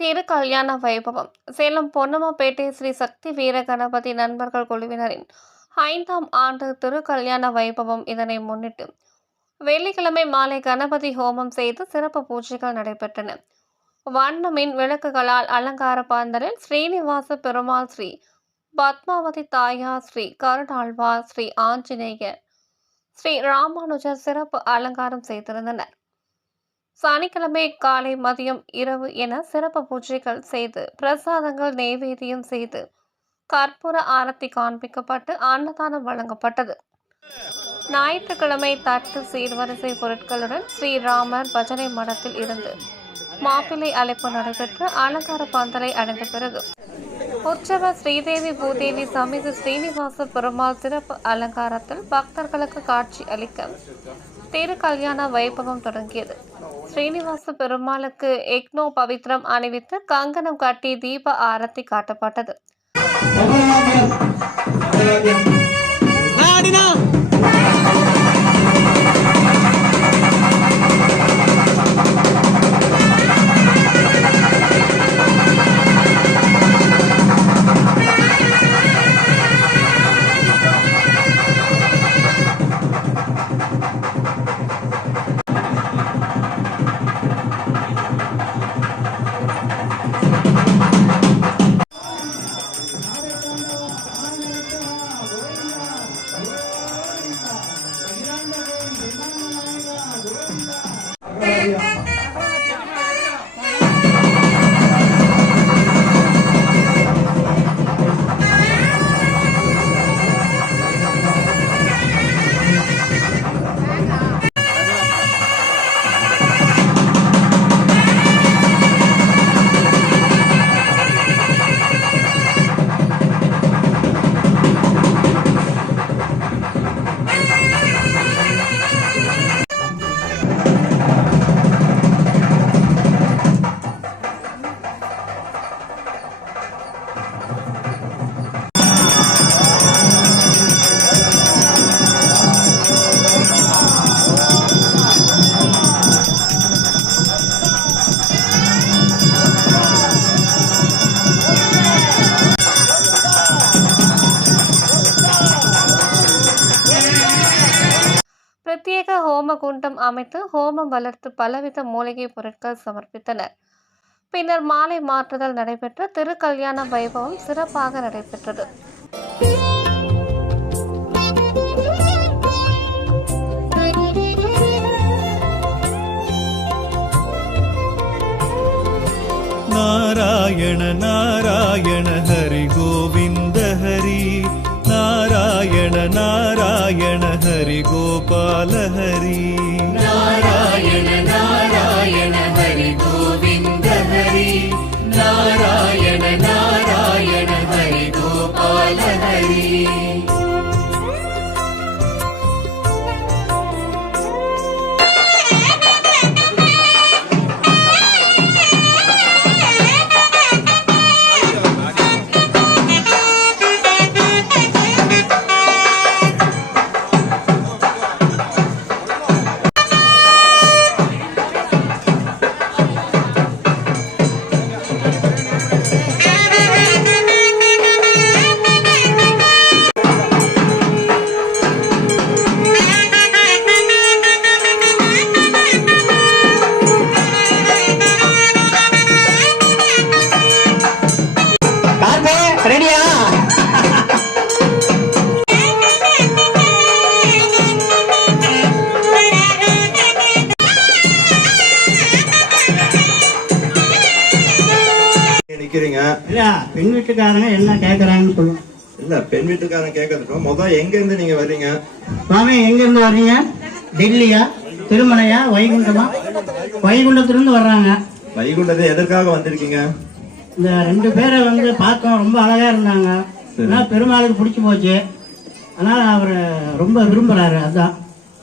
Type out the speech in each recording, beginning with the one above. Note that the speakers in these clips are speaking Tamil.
திரு கல்யாண வைபவம் சேலம் பொன்னம்மாபேட்டை ஸ்ரீ சக்தி வீர கணபதி நண்பர்கள் குழுவினரின் 5ஆம் ஆண்டு திரு கல்யாண வைபவம். இதனை முன்னிட்டு வெள்ளிக்கிழமை மாலை கணபதி ஹோமம் செய்து சிறப்பு பூஜைகள் நடைபெற்றன. வண்ண மின் விளக்குகளால் அலங்கார பந்தலில் ஸ்ரீனிவாச பெருமாள், ஸ்ரீ பத்மாவதி தாயார், ஸ்ரீ கருடாழ்வார், ஸ்ரீ ஆஞ்சநேயர், ஸ்ரீ ராமானுஜர் சிறப்பு அலங்காரம் செய்திருந்தனர். சனிக்கிழமை காலை, மதியம், இரவு என சிறப்பு பூஜைகள் செய்து பிரசாதங்கள் நெய்வேத்தியம் செய்து கற்பூர ஆரத்தி காண்பிக்கப்பட்டு அன்னதானம் வழங்கப்பட்டது. ஞாயிற்றுக்கிழமை தட்டு சீர்வரிசை பொருட்களுடன் ஸ்ரீராமர் பஜனை மடத்தில் இருந்து மாப்பிள்ளை அழைப்பு நடைபெற்று அலங்கார பந்தலை அடைந்த பிறகு உற்சவ ஸ்ரீதேவி பூதேவி சமேத ஸ்ரீனிவாச பெருமாள் சிறப்பு அலங்காரத்தில் பக்தர்களுக்கு காட்சி அளிக்க திரு கல்யாண வைபவம் தொடங்கியது. ஸ்ரீனிவாச பெருமாளுக்கு எக்னோ பவித்ரம் அணிவித்து கங்கணம் கட்டி தீப ஆரத்தி காட்டப்பட்டது. பிரத்யேக ஹோம குண்டம் அமைத்து ஹோமம் வளர்த்து பலவித மூலிகை பொருட்கள் சமர்ப்பித்தனர். பின்னர் மாலை மாற்றுதல் நடைபெற்ற திரு கல்யாண வைபவம் சிறப்பாக நடைபெற்றது. நாராயண நாராயண ஹரி கோவிந்த ஹரி, நாராயண நாராயண ஹரி கோபால ஹரி, நாராயண நாராயண ஹரி கோவிந்த ஹரி, நாராயண நாராயண ஹரி கோபால ஹரி. பெண் வீட்டுக்காரங்க என்ன கேக்குறாங்கன்னு சொல்லுங்க. இல்ல, பெண் வீட்டுக்காரங்க கேட்கறதுக்கு முதல் எங்க இருந்து நீங்க வர்றீங்க? சுவாமி, எங்க இருந்து வர்றீங்க? டெல்லியா, திருமலையா, வைகுண்டமா? வைகுண்டத்திலிருந்து வர்றாங்க. வைகுண்டத்தை எதற்காக வந்திருக்கீங்க? இந்த 2 பேரை வந்து பார்த்தோம், ரொம்ப அழகா இருந்தாங்க. பெருமாளுக்கு பிடிச்சி போச்சு, அதனால அவரு ரொம்ப விரும்புறாரு. அதான்.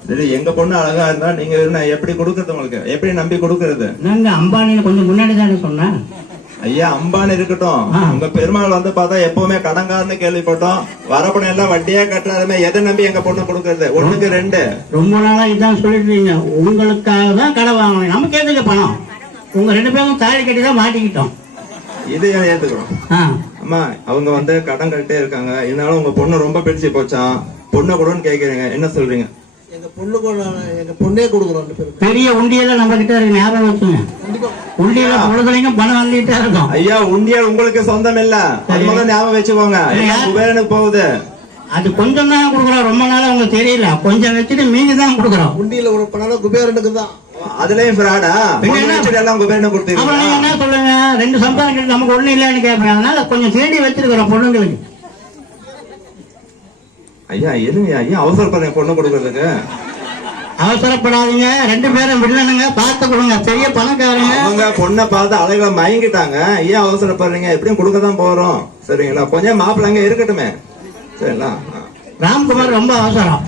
சரி, எங்க பொண்ணு அழகா இருந்தா நீங்க எப்படி கொடுக்கறது? உங்களுக்கு எப்படி நம்பி கொடுக்கறது? நாங்க அம்பானின்னு கொஞ்சம் முன்னாடி தானே சொன்னேன். ஐயா, அம்பானி இருக்கட்டும், உங்க பெருமாள் வந்து பார்த்தா எப்பவுமே கடங்காரன்னு கேள்விப்பட்டோம். வரப்பணம் எல்லாம் வட்டியா கட்டுறாருமே, எதை நம்பி எங்க பொண்ணு கொடுக்கறது? 1க்கு 2. ரொம்ப நாளா இதான் சொல்லிட்டு உங்களுக்காக தான் கடை வாங்கணும், நமக்கு எதுக்கு பணம்? உங்க 2 பேரும் தாலி கட்டி தான் மாட்டிக்கிட்டோம். இது ஏத்துக்கிறோம். ஆ அம்மா அவங்க வந்து கடன் கட்டே இருக்காங்க, இதனால உங்க பொண்ணு ரொம்ப பிடிச்சி போச்சான், பொண்ணை கொடுன்னு கேக்குறீங்க, என்ன சொல்றீங்க? எங்க பொண்ணே கொடுக்குறோம். பெரிய உண்டியல நம்ம கிட்ட இருக்கு, ஞாபகம் வச்சுங்க. உண்டியல பொழுதுலையும் பணம் வந்துட்டே இருக்கும். ஐயா உண்டியல் உங்களுக்கு சொந்தம் இல்ல, அது முதல்ல ஞாபகம் வச்சுக்கோங்க. குபேரனுக்கு போகுது. அது கொஞ்சம் தான் கொடுக்குறோம், ரொம்ப நாளா உங்களுக்கு தெரியல. கொஞ்சம் வச்சுட்டு மீதி தான் கொடுக்குறோம். உண்டியல ஒரு பணம் குபேரனுக்கு தான். அதுலயும் ஃப்ராடா? எல்லாம் குபேரனுக்கு கொடுத்தீங்க. என்ன சொல்லுங்க, 2 சம்பாதிக்கிறது நமக்கு ஒண்ணு இல்லன்னு கேட்பேன். அதனால கொஞ்சம் தேடி வச்சிருக்கிறோம் பொண்ணுங்களுக்கு. ஐயா இருங்க ஐயா, அவசரப்படுறேன் பொண்ணு கொடுக்கறதுக்கு. அவசரப்படாதீங்க, 2 பேரும் வில்லனுங்க, பார்த்து கொடுங்க. பெரிய பணக்காரங்க. அவங்க பொண்ணை பார்த்து அழகா மயங்கிட்டாங்க, ஏன் அவசரப்படுறீங்க? எப்படியும் கொடுக்கதான் போறோம், சரிங்களா? கொஞ்சம் மாப்பிள்ளைங்க இருக்கட்டுமே, சரிங்களா? ராம்குமார் ரொம்ப அவசரம்.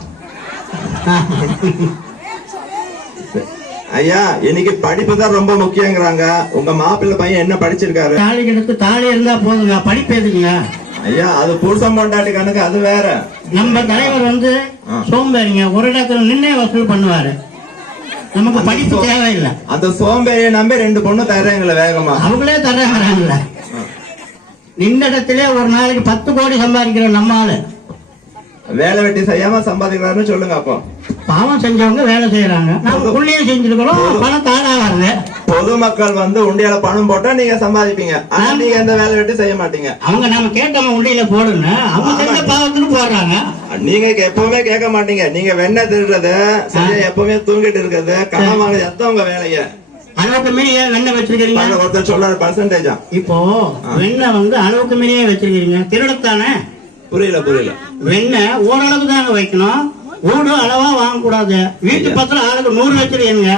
ஐயா இன்னைக்கு படிப்பு தான் ரொம்ப முக்கியங்கிறாங்க. உங்க மாப்பிள்ளை பையன் என்ன படிச்சிருக்காரு? தாலி கிடக்கு தாலி இருந்தா போதுங்க, படிப்பு எதுக்குங்க? ஐயா அது புருஷன் பொண்டாட்டி கணக்கு, அது வேற. நம்ம தலைவர் வந்து சோம்பேறிங்க, ஒரு இடத்துல நின்னே வசூல் பண்ணுவாரு. நமக்கு படிப்பு தேவையில்லை. அந்த சோம்பேறியை நம்பி 2 பொண்ணு தர்றீங்களா வேகமா? அவங்களே தர்றாங்கல்ல. நின்ற இடத்திலே ஒரு நாளைக்கு 10 கோடி சம்பாதிக்கிற நம்ம ஆளு. வேலை வெட்டி செய்யாம சம்பாதிக்கிறாருன்னு சொல்லுங்க. அப்போ பாவம் செஞ்சவங்க வேலை செய்யறாங்க, நாம புள்ளியும் செஞ்சிருக்கிறோம், பணம் தானா வருது. பொதுமக்கள் வந்து உண்டியால பணம் போட்டா நீங்க சம்பாதிப்பீங்க, ஆனா நீங்க எந்த வேலை வெட்டி செய்ய மாட்டீங்க. அவங்க நாம கேட்டோம் உண்டியில போடுன்னு, அவங்க செஞ்ச பாவத்துக்கு போடுறாங்க. நீங்க எப்பவுமே கேட்க மாட்டீங்க. நீங்க வெண்ணெய் திருடுறது, சரியா எப்பவுமே தூங்கிட்டு இருக்கிறது, கடன் வாங்குறது, எத்த உங்க வேலைய. அளவுக்கு மீறி வெண்ணெய் வச்சிருக்கீங்க. ஒருத்தர் சொல்றாரு பர்சன்டேஜா. இப்போ வெண்ணெய் வந்து அளவுக்கு மீறியே வச்சிருக்கீங்க, திருடத்தானே? புரியல புரியல. வெண்ணெய் ஓரளவுக்கு தாங்க வைக்கணும், ஊடு அளவா வாங்க கூடாது. வீட்டு பத்திரம் ஆளுக்கு 100 வச்சிருக்கீங்க,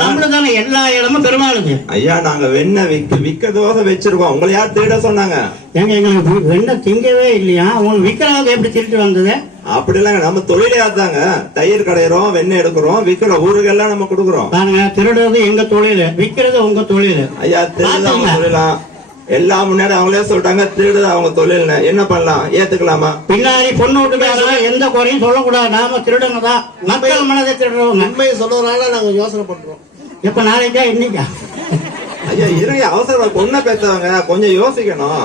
நம்மளுக்கு தானே எல்லா இடமும் பெருமாளுக்கு. ஐயா நாங்க வெண்ணெய் விற்கதோசை வச்சிருக்கோம், உங்களை யார் திருட சொன்னாங்க? ஏங்க எங்களுக்கு வெண்ணெய் திங்கவே இல்லையா, உங்களுக்கு விற்கிறவங்க எப்படி திருட்டு வந்தது? அப்படி இல்லங்க, நம்ம தொழிலே தாங்க. தயிர் கடையிறோம், வெண்ணெய் எடுக்கிறோம், விற்கிற ஊருக்கெல்லாம் நம்ம கொடுக்குறோம். பாருங்க, திருடுறது எங்க தொழில், விற்கிறது உங்க தொழில். ஐயா திருடுறது அவங்க தொழிலாம். எல்லாம் முன்னாடி அவங்களே சொல்லிட்டாங்க திருடுறது அவங்க தொழில், என்ன பண்ணலாம்? ஏத்துக்கலாமா? பின்னாடி பொண்ணு விட்டுக்காரங்க எந்த குறையும் சொல்லக்கூடாது, நாம திருடனதான். மக்கள் மனதை திருடுறவங்க உண்மையை சொல்றதுனால நாங்க யோசனை பண்றோம். இப்ப நாளைக்கா இன்னைக்கா? ஐயா இருங்க, அவசரம். பொண்ணை பேத்தவங்க கொஞ்சம் யோசிக்கணும்.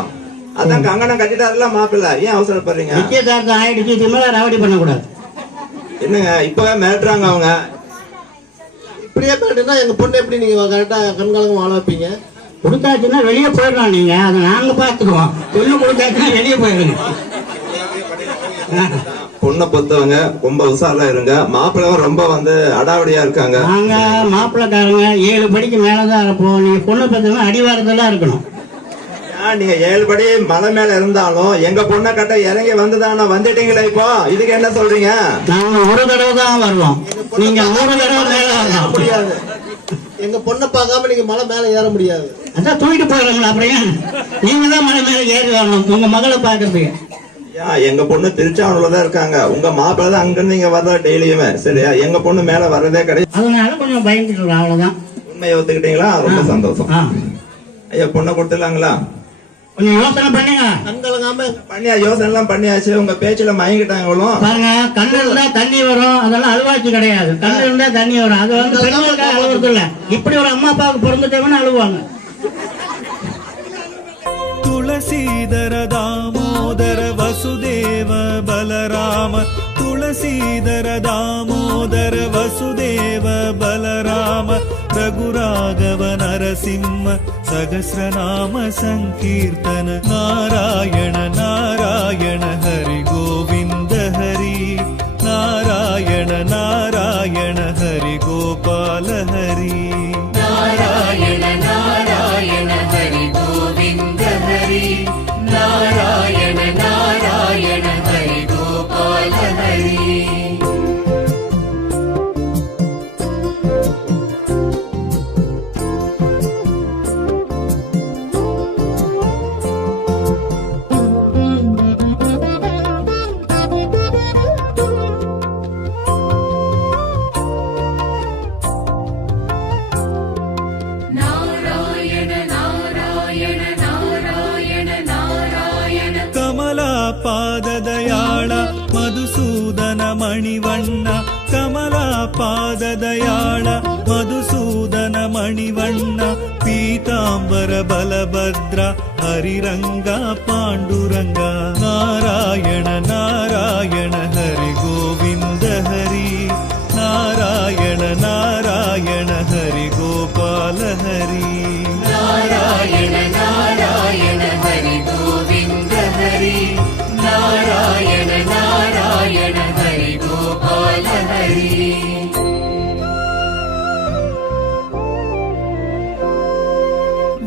அதான் கங்கணம் கட்டிட்டாருல மாப்பிள்ள, ஏன் அவசரப்படுறீங்க? நிச்சயதார்த்தம் ஆயிடுச்சு, இது மேல ராவடி பண்ணக்கூடாது. என்னங்க இப்பவே மிரட்டுறாங்க அவங்க. இப்படியே போயிட்டுனா எங்க பொண்ணு எப்படி நீங்க கரெக்டா கண்காலங்க வாழ வைப்பீங்க? கொடுத்தாச்சுன்னா வெளியே போயிடலாம், நீங்க அதை நாங்க பாத்துக்குவோம். பொண்ணு கொடுத்தாச்சுன்னா வெளியே போயிடுங்க. பொண்ணை பொறுத்தவங்க ரொம்ப உஷாரா இருங்க. மாப்பிள்ளை ரொம்ப வந்து அடாவடியா இருக்காங்க. நாங்க மாப்பிள்ளைக்காரங்க 7 படிக்கு மேலதான் இருப்போம். நீங்க பொண்ணு பார்த்தீங்கன்னா அடிவாரத்தெல்லாம் இருக்கணும். நீங்க 7 படி மலை மேல இருந்தாலும் எங்க பொண்ணை கட்ட இறங்கி வந்துதானா? வந்துட்டீங்களா? இப்போ இதுக்கு என்ன சொல்றீங்க? நாங்க ஒரு தடவை தான் வருவோம், நீங்க 3 தடவை மேல வரலாம். முடியாது. எங்க பொண்ணை பார்க்காம நீங்க மலை மேல ஏற முடியாது. அதான் தூக்கிட்டு போயிடுங்களா? அப்புறம் நீங்க தான் மலை மேல ஏறி வரணும் உங்க மகளை பாக்குறதுக்கு. எங்க பொண்ணு திருச்சாவூர்லதான் இருக்காங்க, உங்க மாப்பிள்ளை தான் அங்க இருந்து இங்க வர்றா டெய்லியுமே, சரியா? எங்க பொண்ணு மேல வர்றதே கிடையாது. அதனால கொஞ்சம் பயந்துட்டு அவ்வளவுதான். உண்மையை ஒத்துக்கிட்டீங்களா? ரொம்ப சந்தோஷம். ஐயா பொண்ணை கொடுத்துடலாங்களா? கொஞ்சம் யோசனை பண்ணுங்க. கண்கலங்காம பண்ணியா? யோசனை எல்லாம் பண்ணியாச்சு. உங்க பேச்சுல மயங்கிட்டாங்க. பாருங்க, கண்ணு இருந்தா தண்ணி வரும், அதெல்லாம் அழுவாச்சு கிடையாது. கண்ணு இருந்தா தண்ணி வரும், அது வந்து பெண்களுக்காக அழுவுறது இல்ல. இப்படி ஒரு அம்மா அப்பாவுக்கு பிறந்துட்டோம்னு அழுவாங்க. ತುಳಸೀಧರ ದಾಮೋದರ ವಸುದೇವ ಬಲರಾಮ ತುಳಸೀಧರ ದಾಮೋದರ ವಸುದೇವ ಬಲರಾಮ ರಘುರಾಘವ ನರಸಿಂಹ ಸಹಸ್ರನಾಮ ಸಂಕೀರ್ತನ ನಾರಾಯಣ ನಾರಾಯಣ ಹರಿ ಗೋವಿಂದ ಹರಿ ನಾರಾಯಣ ನಾರಾಯಣ ಹರಿ ಗೋಪಾಲ ಹರಿ ನಾರಾಯಣ ನಾರಾಯಣ ಹರಿ ಗೋವಿಂದ ಹರಿ ನಾರಾಯಣ ನಾರಾಯಣ ಹರಿ ಗೋಪಾಲ ಹರಿ. ಪಾದದಯಾಳ ಮಧುಸೂದನ ಮಣಿವಣ್ಣ ಕಮಲಾ ಪಾದದಯಾಳ ಮಧುಸೂದನ ಮಣಿವಣ್ಣ ಪೀ पीताम्बर बलभद्र हरिरंगा पाण्डुरंगा नारायण नारायण हरि गोविंद हरि नारायण नारायण हरि गोपाल हरि नारायण नारायण हरि गोविंद हरि नारायण नारायण हरि गोपाल हरि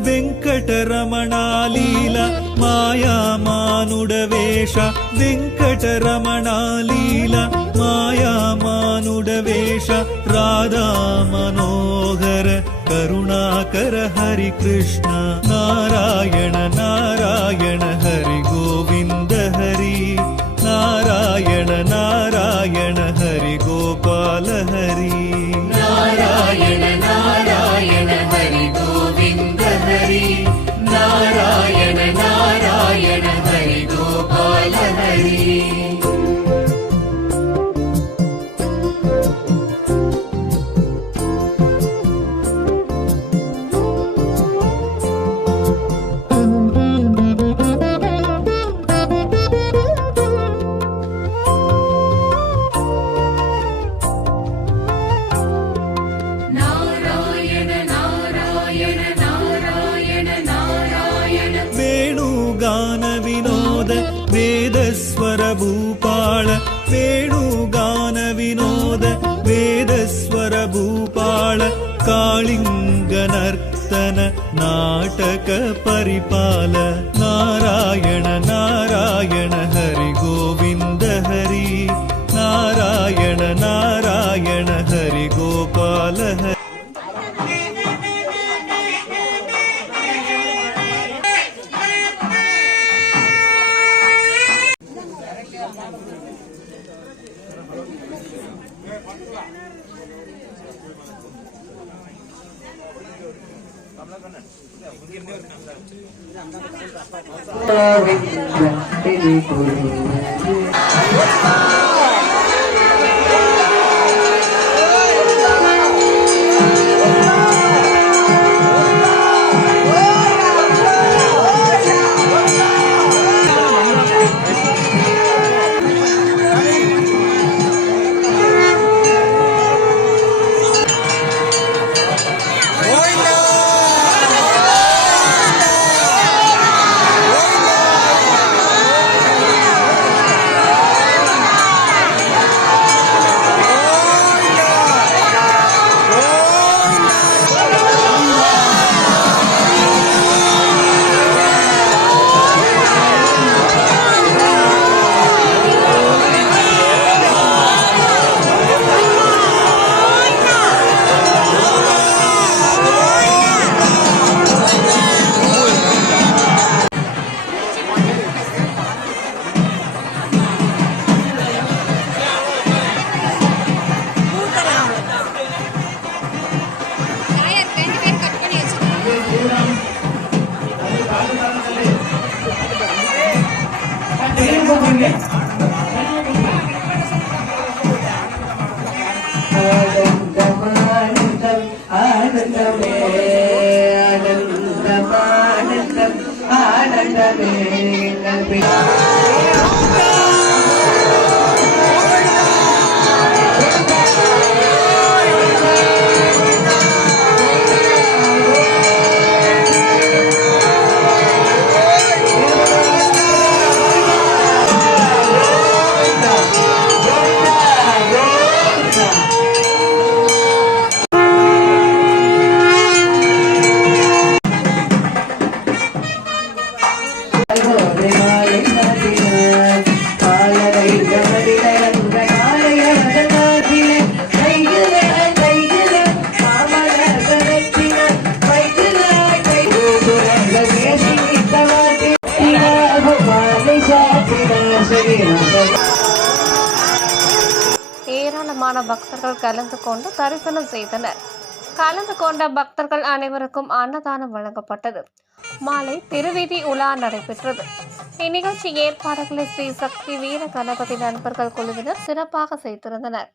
వెంకటరమణాలీల మాయామానుడవేష వెంకటరమణాలీల మాయామానుడవేష రాధా మనోహర కరుణాకర హరి కృష్ణ నారాయణ నారాయణ హరి గోవింద హరి నారాయణ నారాయణ హరి గోపాల హరి नारायण नारायण हरि गोविंद हरि नारायण नारायण हरि गोपाल हरि नारायण नारायण नारायण नारायण वेणुगान विनोद वेदस्वर भूपाल वेणुगान विनोद वेदस्वर भूपाल कालिंग नर्तन नाटक परिपाल नारायण नारायण हरि गोविंद हरि नारायण नारायण हरि गोपाल हरि ஏராளமான பக்தர்கள் கலந்து கொண்டு தரிசனம் செய்தனர். கலந்து கொண்ட பக்தர்கள் அனைவருக்கும் அன்னதானம் வழங்கப்பட்டது. மாலை திருவீதி உலா நடைபெற்றது. இந்நிகழ்ச்சி ஏற்பாடுகளை ஸ்ரீ சக்தி வீர கணபதி நண்பர்கள் குழுவினர் சிறப்பாக செய்திருந்தனர்.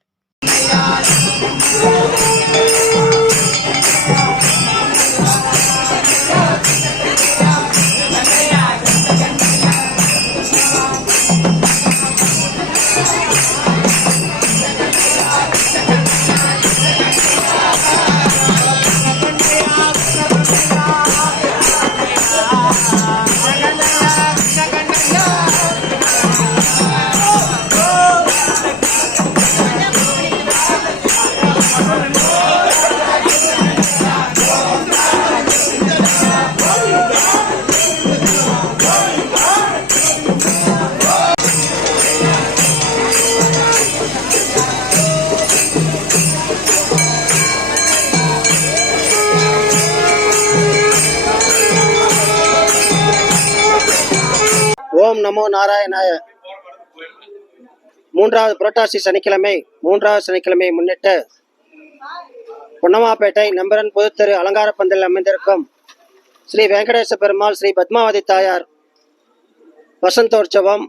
ஓம் நமோ நாராயணாய. மூன்றாவது புரட்டாசி சனிக்கிழமை முன்னிட்டு பொன்னமாப்பேட்டை நம்பரன் பொதுத்தெரு அலங்கார பந்தலில் அமைந்திருக்கும் ஸ்ரீ வெங்கடேச பெருமாள் ஸ்ரீ பத்மாவதி தாயார் வசந்தோற்சவம்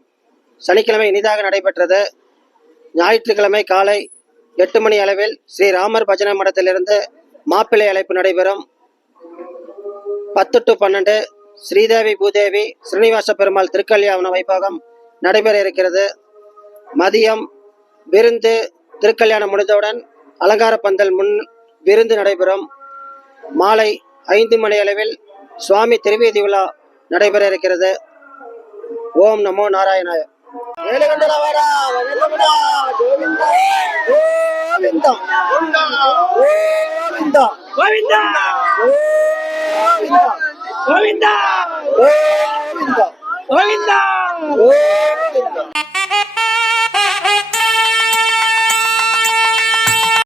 சனிக்கிழமை இனிதாக நடைபெற்றது. ஞாயிற்றுக்கிழமை காலை 8 மணி அளவில் ஸ்ரீ ராமர் பஜனை மடத்திலிருந்து மாப்பிள்ளை அழைப்பு நடைபெறும். 10 to 12 ஸ்ரீதேவி பூதேவி ஸ்ரீனிவாச பெருமாள் திருக்கல்யாண வைபோகம் நடைபெற இருக்கிறது. மதியம் விருந்து திருக்கல்யாணம் முடிந்தவுடன் அலங்கார பந்தல் முன் விருந்து நடைபெறும். மாலை 5 மணி அளவில் சுவாமி திருவீதி விழா நடைபெற இருக்கிறது. ஓம் நமோ நாராயணாய. கோவிந்தா